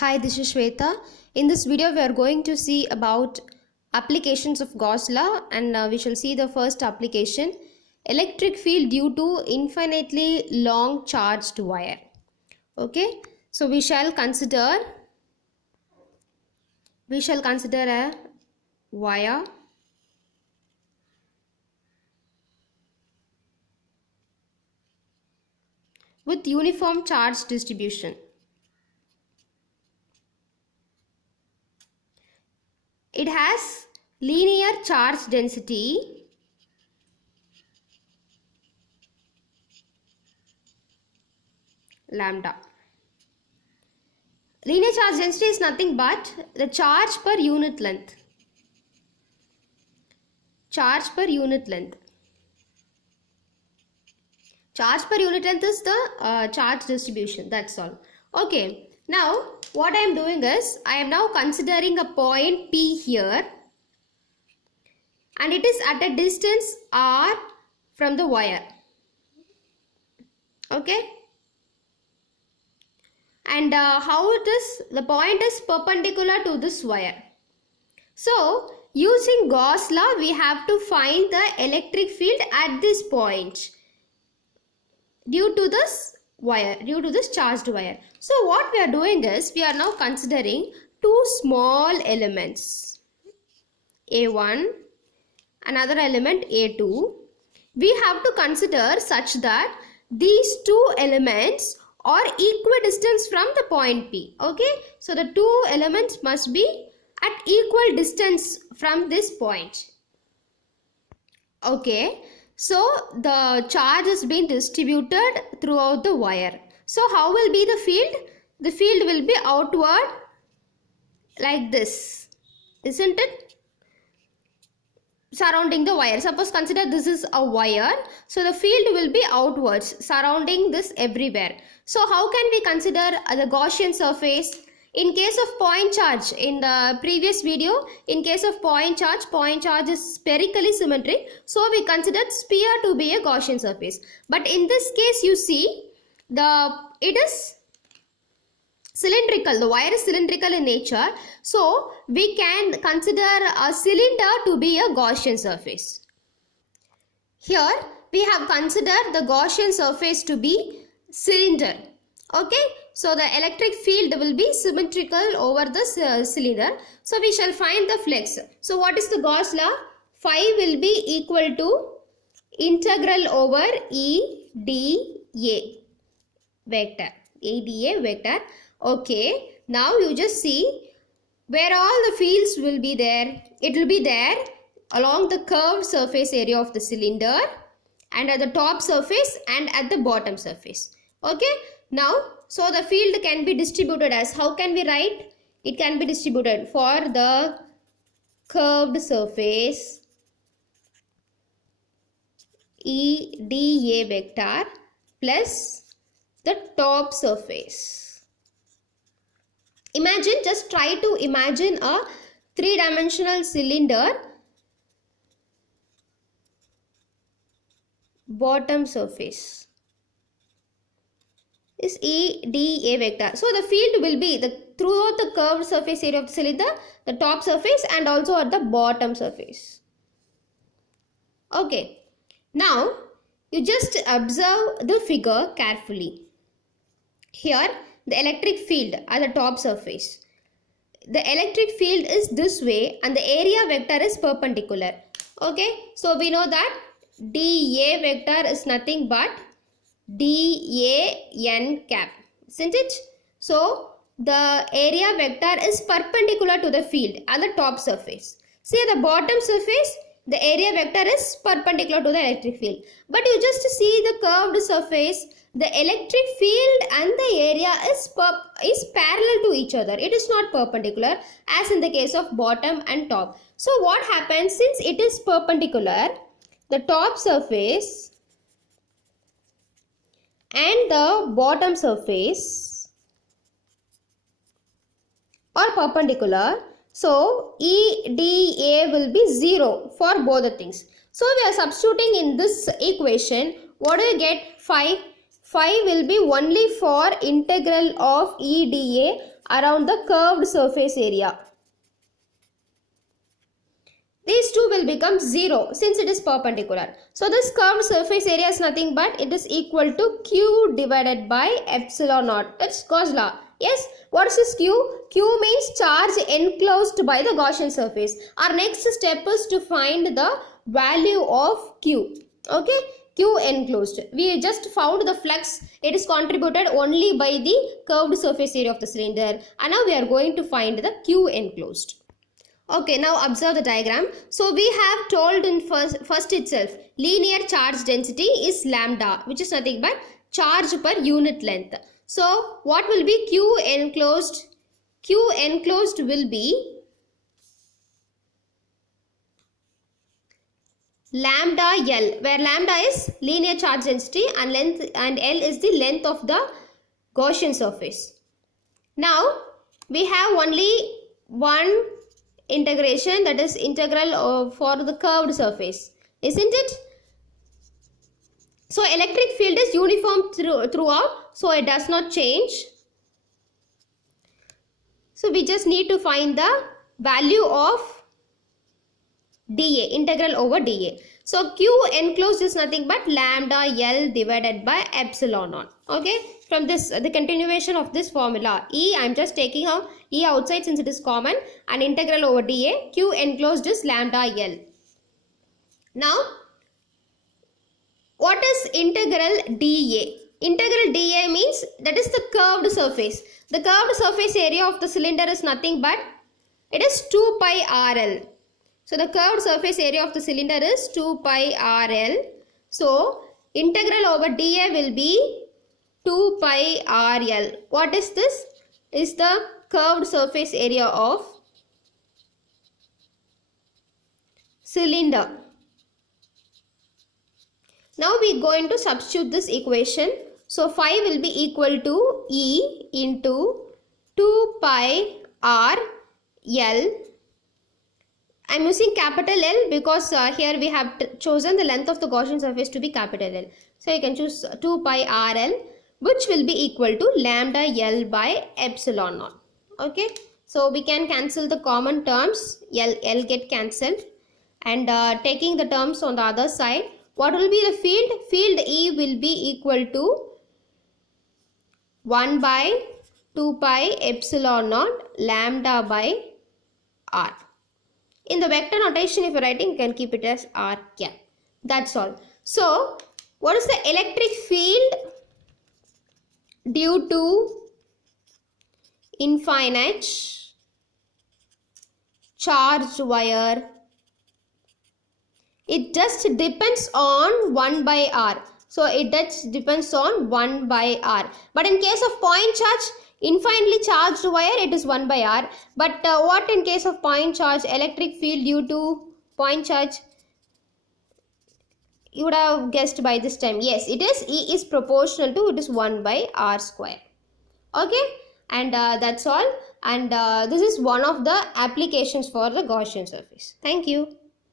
Hi, this is Shweta. In this video, we are going to see about applications of Gauss law, and we shall see the first application: electric field due to infinitely long charged wire. Okay, so we shall consider a wire with uniform charge distribution. It has linear charge density lambda. Linear charge density is nothing but the charge per unit length. Charge per unit length. Charge per unit length is the charge distribution. That's all. Okay. Now, what I am doing is, I am now considering a point P here, and it is at a distance R from the wire. Okay. And how it is? The point is perpendicular to this wire. So, using Gauss law, we have to find the electric field at this point due to this wire, due to this charged wire. So what we are doing is, we are now considering two small elements, A1, another element A2. We have to consider such that these two elements are equidistant from the point P. Okay, so the two elements must be at equal distance from this point. Okay, so the charge has been distributed throughout the wire. So how will be the field? The field will be outward like this, isn't it? Surrounding the wire. Suppose consider this is a wire. So the field will be outwards, surrounding this everywhere. So how can we consider the Gaussian surface? In case of point charge, in the previous video, in case of point charge is spherically symmetric. So we considered sphere to be a Gaussian surface. But in this case, you see, it is cylindrical. The wire is cylindrical in nature. So we can consider a cylinder to be a Gaussian surface. Here we have considered the Gaussian surface to be cylinder. Okay, so the electric field will be symmetrical over the cylinder. So we shall find the flux. So what is the Gauss law? Phi will be equal to integral over EdA vector. EdA vector. Okay, now you just see where all the fields will be there. It will be there along the curved surface area of the cylinder, and at the top surface and at the bottom surface. Okay, now so the field can be distributed as, how can we write? It can be distributed for the curved surface EdA vector plus the top surface. Imagine, just try to imagine a three-dimensional cylinder, bottom surface is EdA vector. So the field will be throughout the curved surface area of the cylinder, the top surface and also at the bottom surface. Okay, now you just observe the figure carefully. Here the electric field at the top surface. The electric field is this way and the area vector is perpendicular. Okay, so we know that dA vector is nothing but dAn cap, isn't it? So the area vector is perpendicular to the field at the top surface. See, at the bottom surface, the area vector is perpendicular to the electric field. But you just see the curved surface, the electric field and the area is parallel to each other. It is not perpendicular as in the case of bottom and top. So what happens, since it is perpendicular, the top surface and the bottom surface are perpendicular. So EdA will be 0 for both the things. So we are substituting in this equation. What do you get? Phi Phi will be only for integral of EdA around the curved surface area. These two will become 0 since it is perpendicular. So this curved surface area is nothing but it is equal to Q divided by epsilon naught. That's Gauss law. Yes, what is this Q? Q means charge enclosed by the Gaussian surface. Our next step is to find the value of Q. Okay, Q enclosed. We just found the flux. It is contributed only by the curved surface area of the cylinder. And now we are going to find the Q enclosed. Okay, now observe the diagram. So we have told in first itself, linear charge density is lambda, which is nothing but charge per unit length. So what will be Q enclosed? Q enclosed will be lambda L, where lambda is linear charge density and length and L is the length of the Gaussian surface. Now we have only one integration, that is integral for the curved surface, isn't it? So electric field is uniform throughout, so it does not change. So we just need to find the value of dA, integral over dA. So Q enclosed is nothing but lambda L divided by epsilon naught. Okay, from this, the continuation of this formula, E, I am just taking out E outside since it is common, and integral over dA. Q enclosed is lambda L. Now, what is integral dA? Integral dA means that is the curved surface. The curved surface area of the cylinder is nothing but it is 2 pi RL. So the curved surface area of the cylinder is 2 pi RL. So integral over dA will be 2 pi RL. What is this? Is the curved surface area of cylinder. Now we are going to substitute this equation. So phi will be equal to E into 2 pi R L. I am using capital L because here we have chosen the length of the Gaussian surface to be capital L. So you can choose 2 pi RL, which will be equal to lambda L by epsilon naught. Okay, so we can cancel the common terms. L get cancelled, and taking the terms on the other side, what will be the field? Field E will be equal to 1 by 2 pi epsilon naught lambda by R. In the vector notation, if you are writing, you can keep it as R cap. That's all. So, what is the electric field due to infinite charged wire? It just depends on 1 by R. So, it just depends on 1 by R. But in case of point charge, infinitely charged wire, it is 1 by R. But what in case of point charge, electric field due to point charge? You would have guessed by this time. Yes, it is. E is proportional to, it is 1 by R square. Okay, and that's all. And this is one of the applications for the Gaussian surface. Thank you.